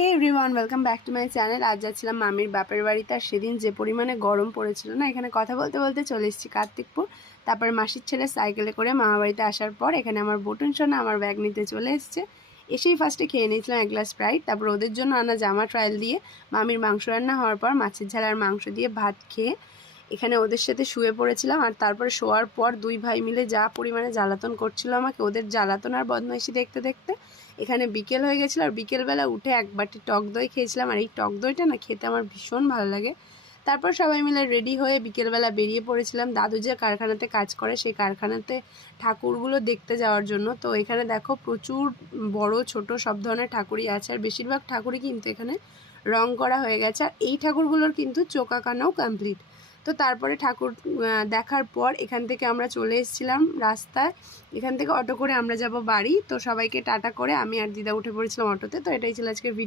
Hey everyone, welcome back to my channel. আজ যাচ্ছিলাম মামির বাপের বাড়িতে। আর সেদিন যে পরিমাণে গরম পড়েছিল না, এখানে কথা বলতে বলতে চলে এসেছি কার্তিকপুর। তারপর মাসির ছেলে সাইকেলে করে মামা বাড়িতে আসার পর এখানে আমার বটুন সোনা আমার ব্যাগ নিতে চলে এসছে। এসেই ফার্স্টে খেয়ে নিয়েছিলাম এক গ্লাস স্প্রাইট। তারপর ওদের জন্য আনা জামা ট্রায়াল দিয়ে মামির মাংস রান্না হওয়ার পর মাছের ঝাল আর মাংস দিয়ে ভাত খেয়ে এখানে ওদের সাথে শুয়ে পড়েছিলাম। আর তারপরে শোয়ার পর দুই ভাই মিলে যা পরিমাণে জ্বালাতন করছিল আমাকে, ওদের জ্বালাতন আর বদমাইশি দেখতে দেখতে এখানে বিকেল হয়ে গেছিলো। আর বিকেলবেলা উঠে এক বাটি টক দই খেয়েছিলাম। আর এই টক দইটা না খেতে আমার ভীষণ ভালো লাগে। তারপর সবাই মিলে রেডি হয়ে বিকেলবেলা বেরিয়ে পড়েছিলাম দাদু যে কারখানাতে কাজ করে সেই কারখানাতে ঠাকুরগুলো দেখতে যাওয়ার জন্য। তো এখানে দেখো প্রচুর বড় ছোট সব ধরনের ঠাকুরই আছে। আর বেশিরভাগ ঠাকুরই কিন্তু এখানে রং করা হয়ে গেছে। আর এই ঠাকুরগুলোর কিন্তু চোখ আঁকানোও কমপ্লিট। তো তারপরে ঠাকুর দেখার পর এখান থেকে আমরা চলে এসেছিলাম রাস্তায়। এখান থেকে অটো করে আমরা যাব বাড়ি। তো সবাইকে টাটা করে আমি আর দিদা উঠে পড়েছিলাম অটোতে। তো এটাই ছিল আজকের ভিডিও।